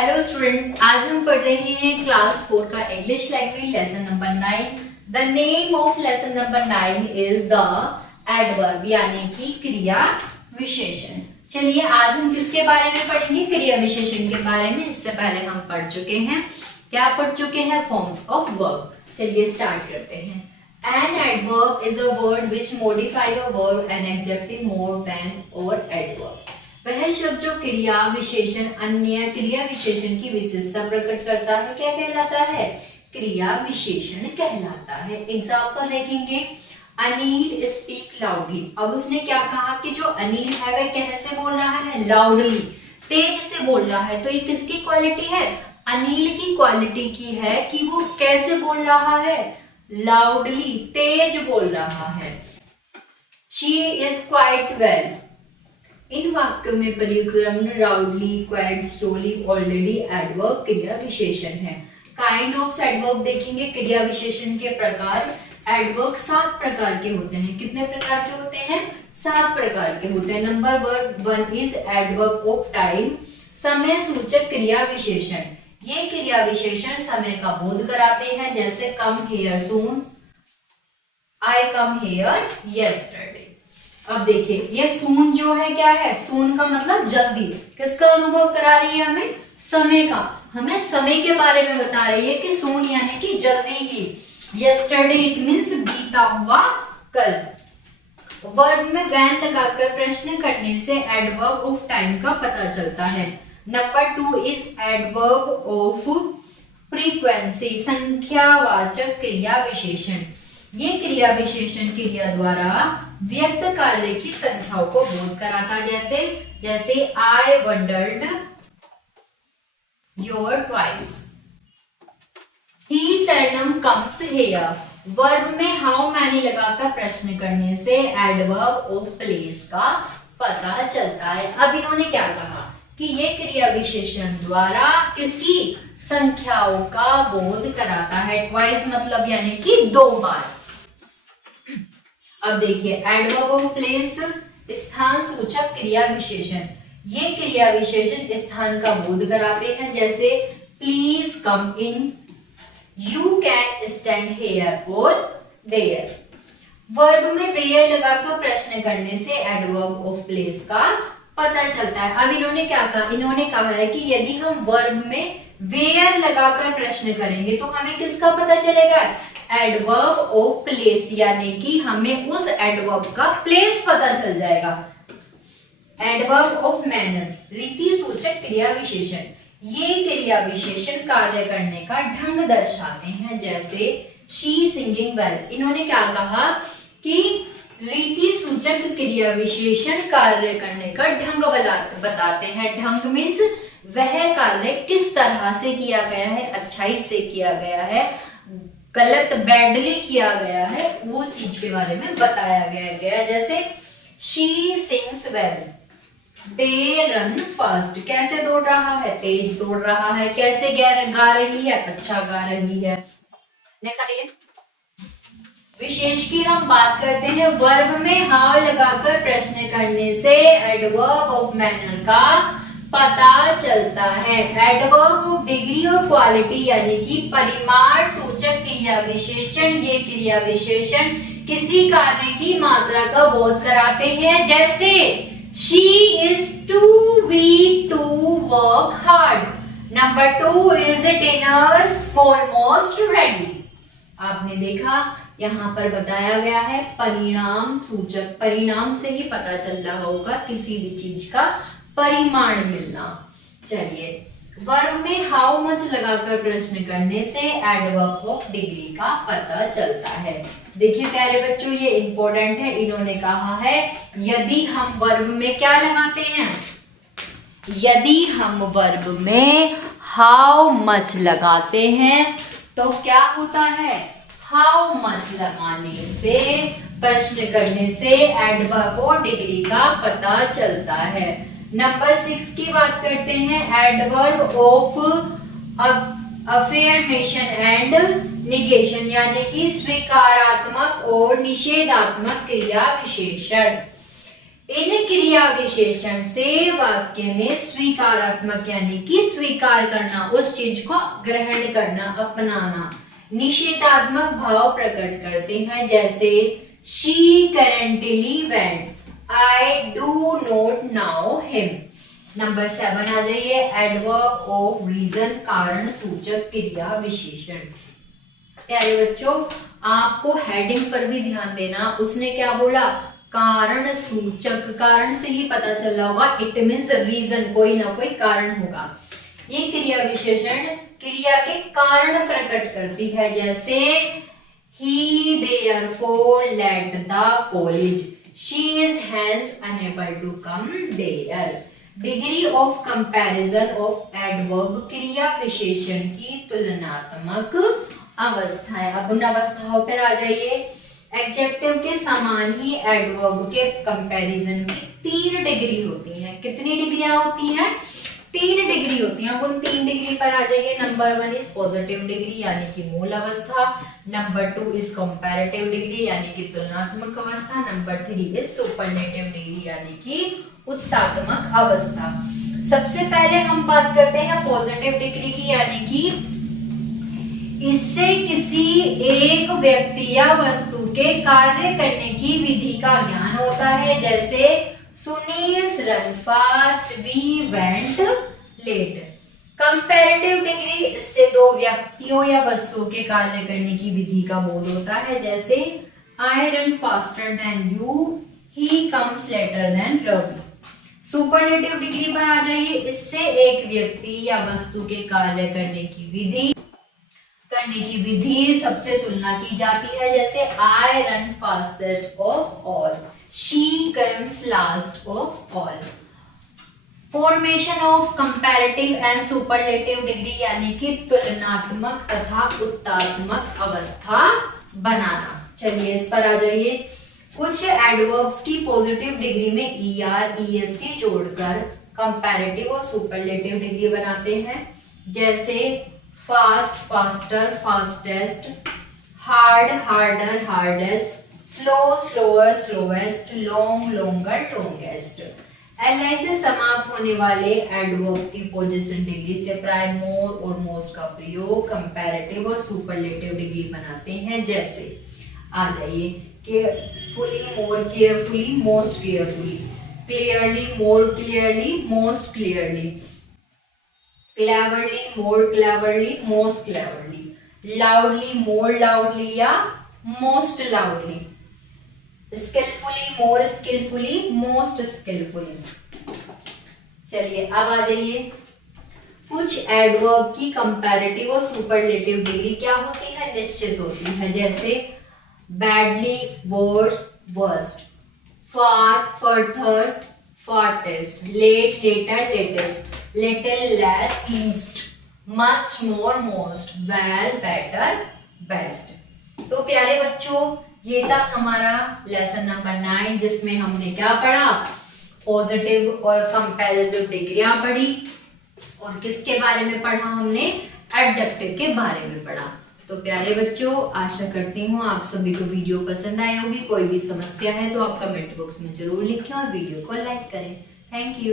Hello students, आज हम पढ़ रहे हैं क्लास 4 का English language lesson number 9। The name of lesson number 9 is the adverb, यानी कि क्रिया विशेषण। चलिए आज हम किसके बारे में पढ़ेंगे? क्रिया विशेषण के बारे में। इससे पहले हम पढ़ चुके हैं, क्या पढ़ चुके हैं? Forms of verb. चलिए स्टार्ट करते हैं। An adverb is a word which modify a verb and adjective more than or adverb। वह शब्द जो क्रिया विशेषण अन्य क्रिया विशेषण की विशेषता प्रकट करता है, क्या कहलाता है? क्रिया विशेषण कहलाता है। एग्जाम्पल देखेंगे, अनिल स्पीक लाउडली। अब उसने क्या कहा कि जो अनिल है वह कैसे बोल रहा है? लाउडली, तेज से बोल रहा है। तो ये किसकी क्वालिटी है? अनिल की क्वालिटी की है कि वो कैसे बोल रहा है? लाउडली, तेज बोल रहा है। She is quite well। इन वाक्य में प्रयुक्त loudly, quite, slowly, already adverb क्रिया विशेषण है। काइंड ऑफ एडवर्ब देखेंगे, क्रिया विशेषण के प्रकार। एडवर्ब 7 प्रकार के होते हैं। कितने प्रकार के होते हैं? 7 प्रकार के होते हैं। Number 1 is adverb of time, समय सूचक क्रिया विशेषण। ये क्रिया विशेषण समय का बोध कराते हैं, जैसे come here soon, I come here yesterday. अब देखिए, ये सून जो है क्या है? सून का मतलब जल्दी। किसका अनुभव करा रही है? हमें समय का। हमें समय के बारे में बता रही है कि सून यानी कि जल्दी ही। यस्टरडे इट मीन्स बीता हुआ कल। वर्ब में वैन लगाकर प्रश्न करने से एडवर्ब ऑफ टाइम का पता चलता है। Number 2 is adverb of frequency, संख्यावाचक क्रिया विशेषण। ये क्रिया विशेषण क्रिया द्वारा व्यक्त कार्य की संख्याओं को बोध कराता जाते, जैसे आई wandered your twice, he seldom comes here. Verb में हाउ मैनी लगाकर प्रश्न करने से एडवर्ब ऑफ प्लेस का पता चलता है। अब इन्होंने क्या कहा कि ये क्रिया विशेषण द्वारा किसकी? संख्याओं का बोध कराता है। ट्वाइस मतलब यानी कि 2 बार। अब देखिए, एडवर्ब ऑफ प्लेस स्थान सूचक क्रिया विशेषण। ये क्रिया विशेषण स्थान का बोध कराते हैं, जैसे please come in, you can stand hair और देयर। वर्ब में वेयर लगाकर प्रश्न करने से एडवर्ब ऑफ प्लेस का पता चलता है। अब इन्होंने क्या कहा? इन्होंने कहा है कि यदि हम वर्ब में वेयर लगाकर प्रश्न करेंगे तो हमें किसका पता चलेगा? एडवर्ब ऑफ प्लेस, यानी कि हमें उस एडवर्ब का प्लेस पता चल जाएगा। एडवर्ब ऑफ मैनर, रीति सूचक क्रिया विशेषण। ये क्रिया विशेषण कार्य करने का ढंग दर्शाते हैं, जैसे शी सिंगिंग वेल। इन्होंने क्या कहा कि रीति सूचक क्रिया विशेषण कार्य करने का ढंग बताते हैं। ढंग मीन्स वह कार्य किस तरह से किया गया है, अच्छाई से किया गया है, गलत बैडली किया गया है, वो चीज के बारे में बताया गया। जैसे she sings well, they run fast. कैसे दौड़ रहा है? तेज दौड़ रहा है। कैसे गा रही है? अच्छा गा रही है। नेक्स्ट आ जाइए। विशेष की हम बात करते हैं, वर्ब में हाउ लगाकर प्रश्न करने से एडवर्ब ऑफ मैनर का पता चलता है। एडवर्ब ऑफ डिग्री और क्वालिटी, यानी कि परिमाण सूचक क्रिया विशेषण। ये क्रिया विशेषण किसी कार्य की मात्रा का बोध कराते हैं, जैसे she is too weak to work hard. Number 2 is dinner almost ready. आपने देखा, यहाँ पर बताया गया है परिणाम सूचक। परिणाम से ही पता चल रहा होगा किसी भी चीज का परिमाण मिलना। चलिए, वर्ब में हाउ मच लगाकर प्रश्न करने से एडवर्ब ऑफ डिग्री का पता चलता है। देखिए प्यारे बच्चों, ये इंपॉर्टेंट है। इन्होंने कहा है यदि हम वर्ब में क्या लगाते हैं? यदि हम वर्ब में हाउ मच लगाते हैं तो क्या होता है? हाउ मच लगाने से, प्रश्न करने से एडवर्ब ऑफ डिग्री का पता चलता है। नंबर 6 की बात करते हैं, adverb of affirmation and negation, यानी कि स्वीकारात्मक और निषेधात्मक क्रिया विशेषण। इन क्रिया विशेषण से वाक्य में स्वीकारात्मक यानी कि स्वीकार करना, उस चीज को ग्रहण करना, अपनाना, निषेधात्मक भाव प्रकट करते हैं। जैसे she currently went, I do not now him. Number 7 आ जाइए, एडवर्ब ऑफ रीजन, कारण सूचक क्रिया विशेषण। प्यारे बच्चों, आपको हेडिंग पर भी ध्यान देना। उसने क्या बोला, कारण सूचक, कारण से ही पता चल रहा होगा, इट मीन्स रीजन, कोई ना कोई कारण होगा। ये क्रिया विशेषण क्रिया के कारण प्रकट करती है। जैसे he therefore left the college, she is hence unable to come there। Degree of comparison of adverb क्रिया विशेषण की तुलनात्मक अवस्थाएं। अब उन अवस्थाओं पर आ जाइए। एडजेक्टिव के समान ही एडवर्ब के कंपैरिजन की 3 डिग्री होती हैं। कितनी डिग्रियां होती हैं? 3 डिग्री होती हैं। अब उन 3 डिग्री पर आ जाइए। नंबर 1 इज पॉजिटिव डिग्री यानी कि मूल अवस्था, नंबर 2 इज कंपैरेटिव डिग्री यानी कि तुलनात्मक अवस्था, नंबर 3 इज सुपरलेटिव डिग्री यानी कि उत्तात्मक अवस्था। सबसे पहले हम बात करते हैं पॉजिटिव डिग्री की, यानी कि इससे किसी एक व्यक्ति या वस्तु के कार्य करने की विधि का ज्ञान होता है। जैसे Sunil run fast, we went late. Comparative degree, इससे 2 व्यक्तियों या वस्तुओं के कार्य करने की विधि का बोध होता है। जैसे I run faster than you, he comes later than Ravi. Superlative degree पर आ जाइए। इससे एक व्यक्ति या वस्तु के कार्य करने की विधि सबसे तुलना की जाती है। जैसे I run fastest of all, she comes last of all. Formation of comparative and superlative degree यानी कि तुलनात्मक तथा उत्तात्मक अवस्था बनाना। चलिए इस पर आ जाइए। कुछ एडवर्ब्स की पॉजिटिव डिग्री में ER, EST जोड़कर कंपैरेटिव और सुपरलेटिव डिग्री बनाते हैं। जैसे fast, faster, fastest, hard, harder, hardest, slow, slower, slowest, long, longer, longest. LI से समाप्त होने वाले एडवर्ब की पोजीशन डिग्री से प्राय मोर और मोस्ट का प्रयोग कंपैरेटिव और सुपरलेटिव डिग्री बनाते हैं। जैसे आ जाइए, carefully, more carefully, most carefully, clearly, more clearly, most clearly, cleverly, more cleverly, most cleverly, loudly, more loudly या most loudly, skilfully, more skilfully, most skilfully. चलिए अब आ जाइए। कुछ एडवर्ब की कंपैरेटिव और सुपरलेटिव डिग्री क्या होती है? निश्चित होती है। जैसे badly, worse, worst, far, further, farthest, late, later, latest, little, less, least, much, more, most, well, better, best. तो प्यारे बच्चों, ये था हमारा लेसन नंबर 9, जिसमें हमने क्या पढ़ा? पॉजिटिव और कंपैरेटिव डिग्रियां पढ़ी। और किसके बारे में पढ़ा हमने? एडजेक्टिव के बारे में पढ़ा। तो प्यारे बच्चों, आशा करती हूँ आप सभी को वीडियो पसंद आई होगी। कोई भी समस्या है तो आप कमेंट बॉक्स में जरूर लिखें और वीडियो को लाइक करें। Thank you.